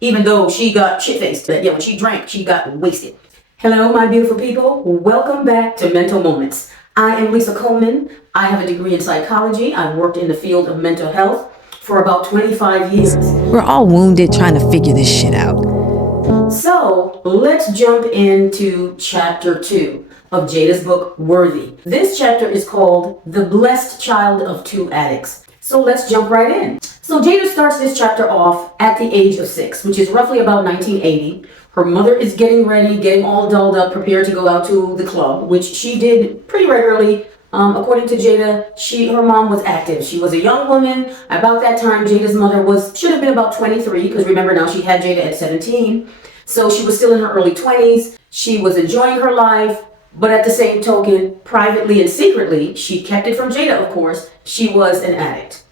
even though she got shit-faced. Yeah, when she drank, she got wasted. Hello, my beautiful people. Welcome back to Mental Moments. I am Lisa Coleman. I have a degree in psychology. I've worked in the field of mental health for about 25 years. We're all wounded trying to figure this shit out. So let's jump into chapter 2 of Jada's book, Worthy. This chapter is called The Blessed Child of Two Addicts. So let's jump right in. So Jada starts this chapter off at the age of 6, which is roughly about 1980. Her mother is getting ready, getting all dolled up, prepared to go out to the club, which she did pretty regularly. According to Jada, her mom was active. She was a young woman. About that time, Jada's mother should have been about 23, because remember now she had Jada at 17. So she was still in her early 20s. She was enjoying her life, but at the same token, privately and secretly, she kept it from Jada, of course, she was an addict.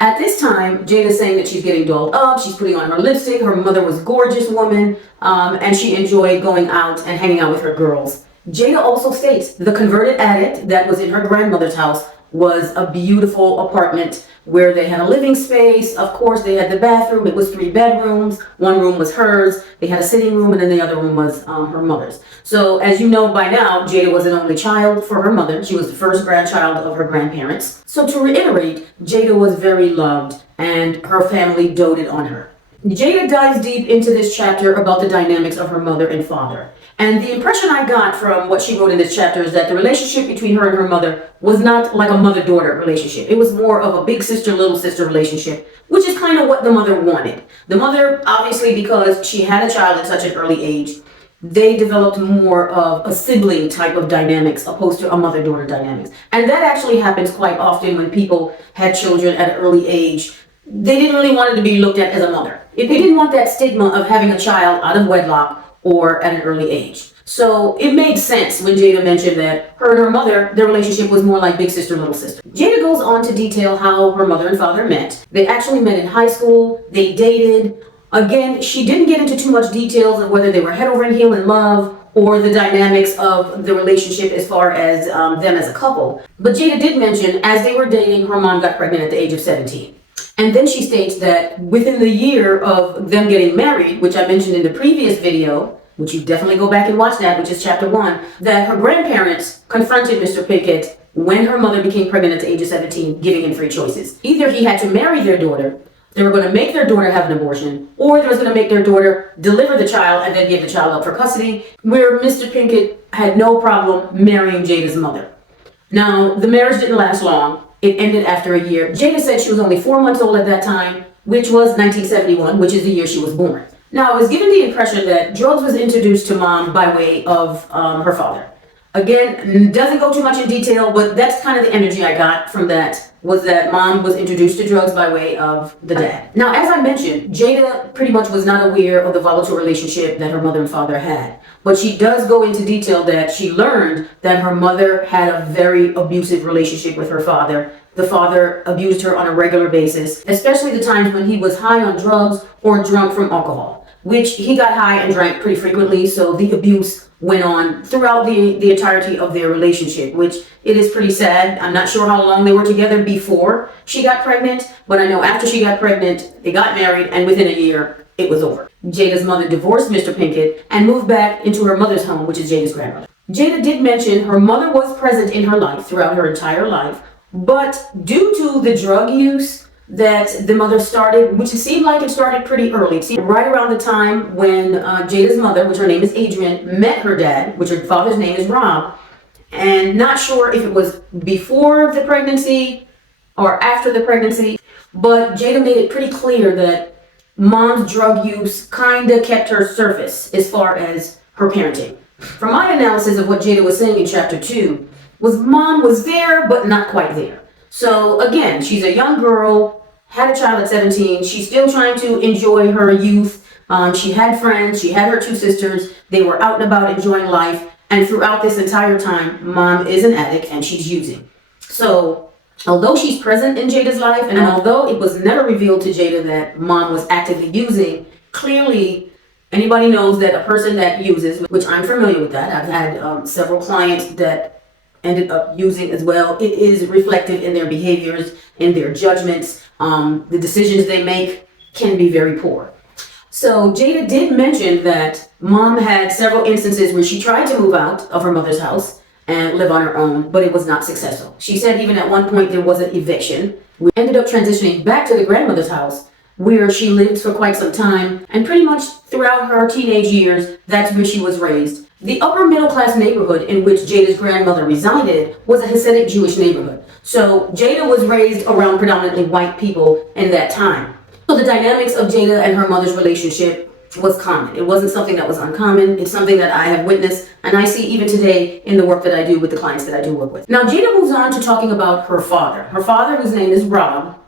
At this time, Jada's saying that she's getting dolled up, she's putting on her lipstick, her mother was a gorgeous woman, and she enjoyed going out and hanging out with her girls. Jada also states the converted attic that was in her grandmother's house was a beautiful apartment where they had a living space. Of course, they had the bathroom. It was 3 bedrooms. One room was hers. They had a sitting room, and then the other room was her mother's. So as you know by now, Jada was an only child for her mother. She was the first grandchild of her grandparents. So to reiterate, Jada was very loved, and her family doted on her. Jada dives deep into this chapter about the dynamics of her mother and father. And the impression I got from what she wrote in this chapter is that the relationship between her and her mother was not like a mother-daughter relationship. It was more of a big sister, little sister relationship, which is kind of what the mother wanted. The mother, obviously, because she had a child at such an early age, they developed more of a sibling type of dynamics opposed to a mother-daughter dynamics. And that actually happens quite often when people had children at an early age. They didn't really want it to be looked at as a mother. They didn't want that stigma of having a child out of wedlock or at an early age. So it made sense when Jada mentioned that her and her mother, their relationship was more like big sister, little sister. Jada goes on to detail how her mother and father met. They actually met in high school. They dated. Again, she didn't get into too much details of whether they were head over and heel in love or the dynamics of the relationship as far as them as a couple. But Jada did mention as they were dating, her mom got pregnant at the age of 17. And then she states that within the year of them getting married, which I mentioned in the previous video, which you definitely go back and watch that, which is chapter 1, that her grandparents confronted Mr. Pinkett when her mother became pregnant at the age of 17, giving him 3 choices. Either he had to marry their daughter, they were going to make their daughter have an abortion, or they was going to make their daughter deliver the child and then give the child up for custody, where Mr. Pinkett had no problem marrying Jada's mother. Now, the marriage didn't last long. It ended after a year. Jada said she was only 4 months old at that time, which was 1971, which is the year she was born. Now, I was given the impression that drugs was introduced to mom by way of her father. Again, doesn't go too much in detail, but that's kind of the energy I got from that, was that mom was introduced to drugs by way of the dad. Now, as I mentioned, Jada pretty much was not aware of the volatile relationship that her mother and father had. But she does go into detail that she learned that her mother had a very abusive relationship with her father. The father abused her on a regular basis, especially the times when he was high on drugs or drunk from alcohol, which he got high and drank pretty frequently, so the abuse went on throughout the entirety of their relationship, which it is pretty sad. I'm not sure how long they were together before she got pregnant, but I know after she got pregnant, they got married, and within a year, it was over. Jada's mother divorced Mr. Pinkett and moved back into her mother's home, which is Jada's grandmother. Jada did mention her mother was present in her life throughout her entire life, but due to the drug use that the mother started, which it seemed like it started pretty early. It seemed right around the time when Jada's mother, which her name is Adrian, met her dad, which her father's name is Rob, and not sure if it was before the pregnancy or after the pregnancy, but Jada made it pretty clear that mom's drug use kind of kept her surface as far as her parenting. From my analysis of what Jada was saying in chapter 2, was mom was there, but not quite there. So again, she's a young girl, had a child at 17. She's still trying to enjoy her youth. She had friends. She had her 2 sisters. They were out and about enjoying life. And throughout this entire time, mom is an addict and she's using. So although she's present in Jada's life, and although it was never revealed to Jada that mom was actively using, clearly anybody knows that a person that uses, which I'm familiar with that. I've had several clients that ended up using as well. It is reflective in their behaviors, in their judgments. The decisions they make can be very poor. So Jada did mention that mom had several instances where she tried to move out of her mother's house and live on her own, but it was not successful. She said even at one point there was an eviction. We ended up transitioning back to the grandmother's house where she lived for quite some time, and pretty much throughout her teenage years, that's where she was raised. The upper middle class neighborhood in which Jada's grandmother resided was a Hasidic Jewish neighborhood. So Jada was raised around predominantly white people in that time. So the dynamics of Jada and her mother's relationship was common. It wasn't something that was uncommon. It's something that I have witnessed and I see even today in the work that I do with the clients that I do work with. Now Jada moves on to talking about her father. Her father, whose name is Rob,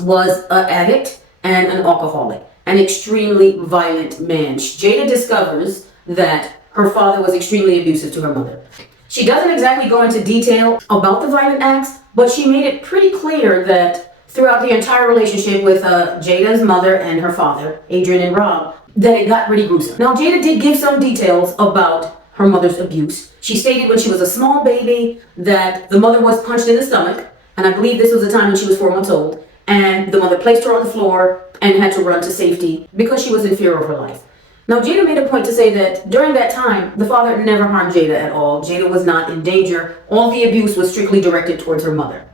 was an addict and an alcoholic, an extremely violent man. Jada discovers that her father was extremely abusive to her mother. She doesn't exactly go into detail about the violent acts, but she made it pretty clear that throughout the entire relationship with Jada's mother and her father, Adrian and Rob, that it got pretty gruesome. Now, Jada did give some details about her mother's abuse. She stated when she was a small baby that the mother was punched in the stomach, and I believe this was the time when she was 4 months old, and the mother placed her on the floor and had to run to safety because she was in fear of her life. Now, Jada made a point to say that during that time, the father never harmed Jada at all. Jada was not in danger. All the abuse was strictly directed towards her mother.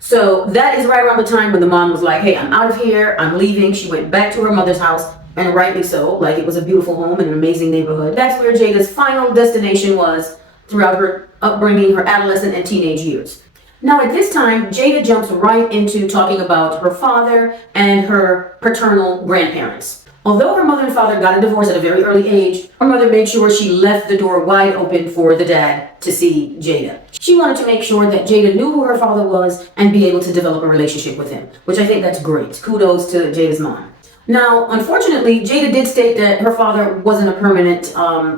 So that is right around the time when the mom was like, hey, I'm out of here, I'm leaving. She went back to her mother's house, and rightly so, like it was a beautiful home in an amazing neighborhood. That's where Jada's final destination was throughout her upbringing, her adolescent and teenage years. Now at this time, Jada jumps right into talking about her father and her paternal grandparents. Although her mother and father got a divorce at a very early age, her mother made sure she left the door wide open for the dad to see Jada. She wanted to make sure that Jada knew who her father was and be able to develop a relationship with him, which I think that's great. Kudos to Jada's mom. Now, unfortunately, Jada did state that her father wasn't a permanent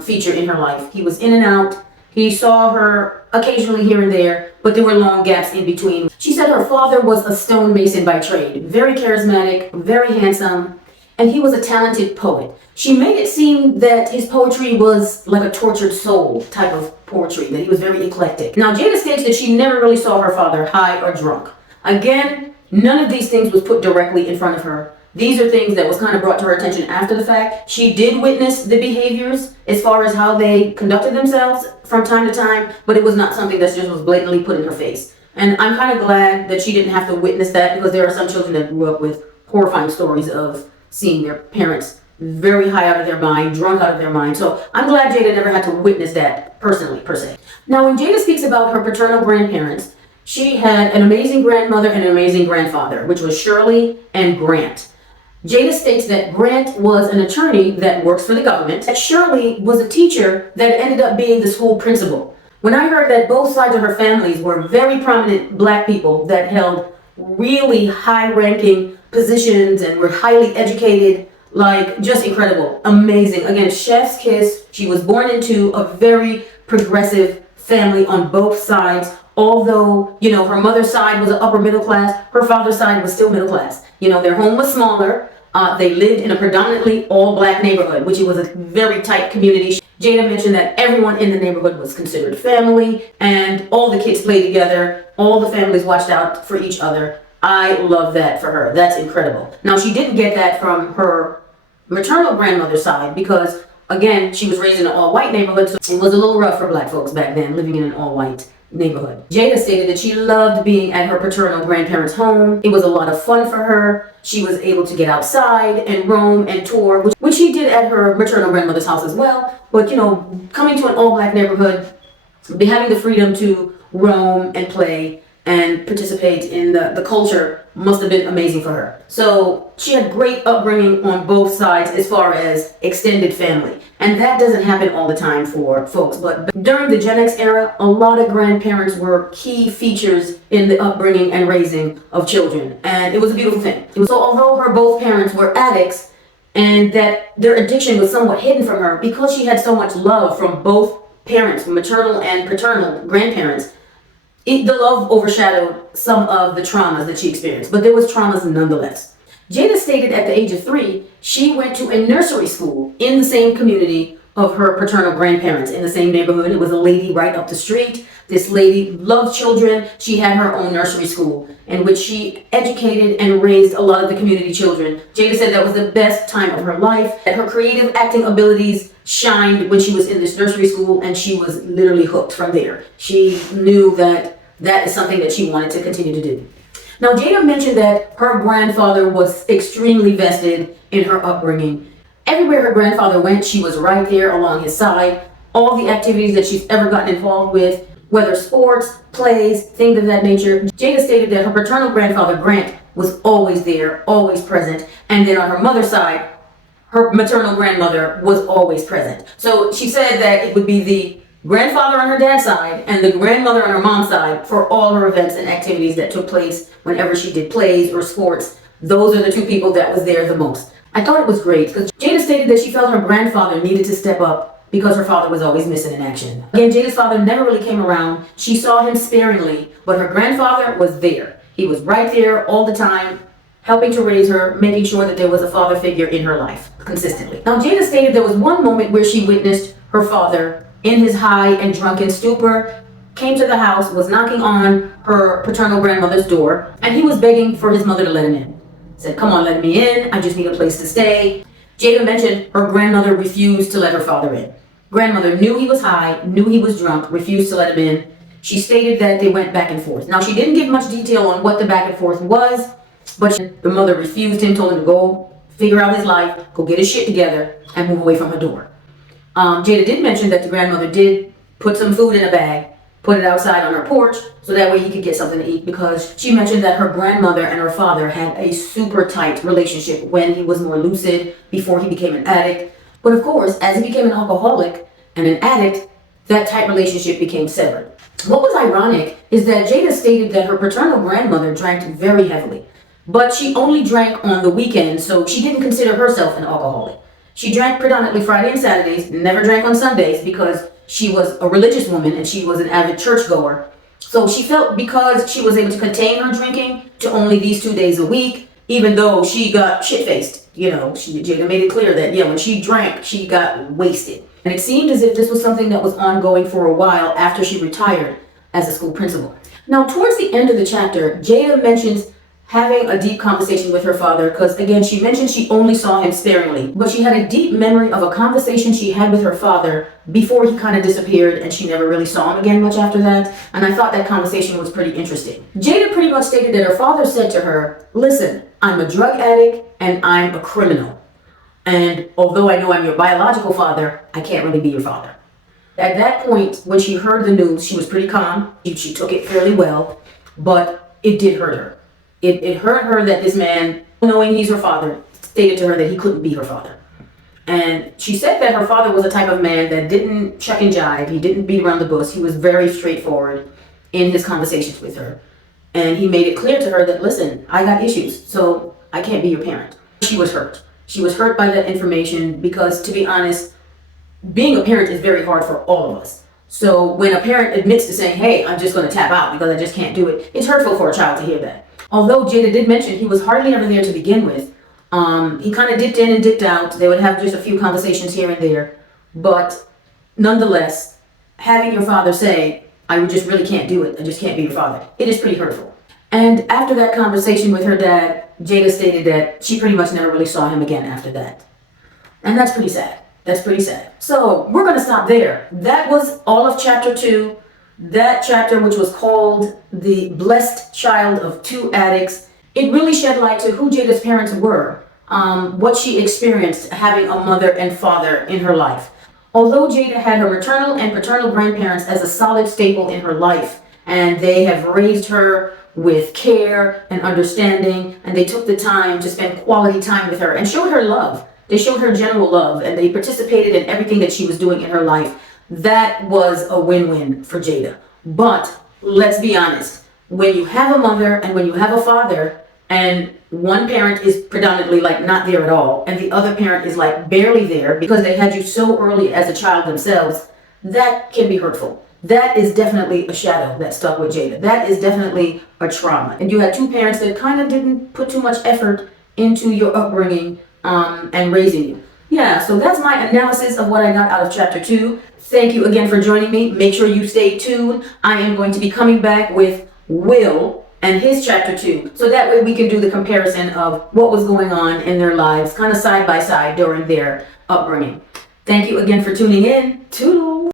feature in her life. He was in and out. He saw her occasionally here and there, but there were long gaps in between. She said her father was a stonemason by trade, very charismatic, very handsome, and he was a talented poet. She made it seem that his poetry was like a tortured soul type of poetry, that he was very eclectic. Now, Jada states that she never really saw her father high or drunk. Again, none of these things was put directly in front of her. These are things that was kind of brought to her attention after the fact. She did witness the behaviors as far as how they conducted themselves from time to time, but it was not something that just was blatantly put in her face. And I'm kind of glad that she didn't have to witness that, because there are some children that grew up with horrifying stories of seeing their parents very high out of their mind, drunk out of their mind. So I'm glad Jada never had to witness that personally, per se. Now, when Jada speaks about her paternal grandparents, she had an amazing grandmother and an amazing grandfather, which was Shirley and Grant. Jada states that Grant was an attorney that works for the government, that Shirley was a teacher that ended up being the school principal. When I heard that both sides of her families were very prominent black people that held really high-ranking positions and were highly educated, like just incredible, amazing. Again, chef's kiss. She was born into a very progressive family on both sides. Although, her mother's side was an upper middle class, her father's side was still middle class. Their home was smaller. They lived in a predominantly all-black neighborhood, which was a very tight community. Jada mentioned that everyone in the neighborhood was considered family, and all the kids played together. All the families watched out for each other. I love that for her. That's incredible. Now, she didn't get that from her maternal grandmother's side because, again, she was raised in an all-white neighborhood, so it was a little rough for black folks back then, living in an all-white neighborhood. Jada stated that she loved being at her paternal grandparents' home. It was a lot of fun for her. She was able to get outside and roam and tour, which she did at her maternal grandmother's house as well. But, coming to an all-black neighborhood, having the freedom to roam and play and participate in the culture must have been amazing for her. So she had great upbringing on both sides as far as extended family. And that doesn't happen all the time for folks. But during the Gen X era, a lot of grandparents were key features in the upbringing and raising of children. And it was a beautiful thing. So although her both parents were addicts and that their addiction was somewhat hidden from her, because she had so much love from both parents, maternal and paternal grandparents, the love overshadowed some of the traumas that she experienced, but there was traumas nonetheless. Jada stated at the age of 3, she went to a nursery school in the same community of her paternal grandparents in the same neighborhood. It was a lady right up the street. This lady loved children. She had her own nursery school in which she educated and raised a lot of the community children. Jada said that was the best time of her life, that her creative acting abilities shined when she was in this nursery school, and she was literally hooked from there. She knew that that is something that she wanted to continue to do. Now, Jada mentioned that her grandfather was extremely vested in her upbringing. Everywhere her grandfather went, she was right there along his side. All the activities that she's ever gotten involved with, whether sports, plays, things of that nature. Jada stated that her paternal grandfather, Grant, was always there, always present. And then on her mother's side, her maternal grandmother was always present. So she said that it would be the grandfather on her dad's side and the grandmother on her mom's side for all her events and activities that took place whenever she did plays or sports. Those are the two people that was there the most. I thought it was great because Jada stated that she felt her grandfather needed to step up because her father was always missing in action. Again, Jada's father never really came around. She saw him sparingly, but her grandfather was there. He was right there all the time, helping to raise her, making sure that there was a father figure in her life consistently. Now, Jada stated there was one moment where she witnessed her father in his high and drunken stupor, came to the house, was knocking on her paternal grandmother's door, and he was begging for his mother to let him in. Said, "Come on, let me in. I just need a place to stay." Jada mentioned her grandmother refused to let her father in. Grandmother knew he was high, knew he was drunk, refused to let him in. She stated that they went back and forth. Now, she didn't give much detail on what the back and forth was, but the mother refused him, told him to go figure out his life, go get his shit together, and move away from her door. Jada did mention that the grandmother did put some food in a bag, put it outside on her porch, so that way he could get something to eat, because she mentioned that her grandmother and her father had a super tight relationship when he was more lucid, before he became an addict. But of course, as he became an alcoholic and an addict, that tight relationship became severed. What was ironic is that Jada stated that her paternal grandmother drank very heavily, but she only drank on the weekends, so she didn't consider herself an alcoholic. She drank predominantly Friday and Saturdays, never drank on Sundays because she was a religious woman and she was an avid churchgoer. So she felt because she was able to contain her drinking to only these 2 days a week, even though she got shit-faced. Jada made it clear that, when she drank, she got wasted. And it seemed as if this was something that was ongoing for a while after she retired as a school principal. Now, towards the end of the chapter, Jada mentions having a deep conversation with her father, because again, she mentioned she only saw him sparingly, but she had a deep memory of a conversation she had with her father before he kind of disappeared, and she never really saw him again much after that. And I thought that conversation was pretty interesting. Jada pretty much stated that her father said to her, "Listen, I'm a drug addict and I'm a criminal. And although I know I'm your biological father, I can't really be your father." At that point, when she heard the news, she was pretty calm. She took it fairly well, but it did hurt her. It hurt her that this man, knowing he's her father, stated to her that he couldn't be her father. And she said that her father was a type of man that didn't chuck and jive. He didn't beat around the bush. He was very straightforward in his conversations with her. And he made it clear to her that, "Listen, I got issues, so I can't be your parent." She was hurt. She was hurt by that information because, to be honest, being a parent is very hard for all of us. So when a parent admits to saying, "Hey, I'm just going to tap out because I just can't do it," it's hurtful for a child to hear that. Although Jada did mention he was hardly ever there to begin with. He kind of dipped in and dipped out. They would have just a few conversations here and there. But nonetheless, having your father say, "I just really can't do it. I just can't be your father," it is pretty hurtful. And after that conversation with her dad, Jada stated that she pretty much never really saw him again after that. And that's pretty sad. That's pretty sad. So we're going to stop there. That was all of chapter 2. That chapter, which was called The Blessed Child of Two Addicts, it really shed light to who Jada's parents were, what she experienced having a mother and father in her life. Although Jada had her maternal and paternal grandparents as a solid staple in her life, and they have raised her with care and understanding, and they took the time to spend quality time with her and showed her love. They showed her general love, and they participated in everything that she was doing in her life. That was a win-win for Jada. But let's be honest, when you have a mother and when you have a father, and one parent is predominantly not there at all, and the other parent is barely there because they had you so early as a child themselves, that can be hurtful. That is definitely a shadow that stuck with Jada. That is definitely a trauma. And you had two parents that kind of didn't put too much effort into your upbringing and raising you. Yeah, so that's my analysis of what I got out of chapter 2. Thank you again for joining me. Make sure you stay tuned. I am going to be coming back with Will and his chapter 2. So that way we can do the comparison of what was going on in their lives, kind of side by side during their upbringing. Thank you again for tuning in. Toodles!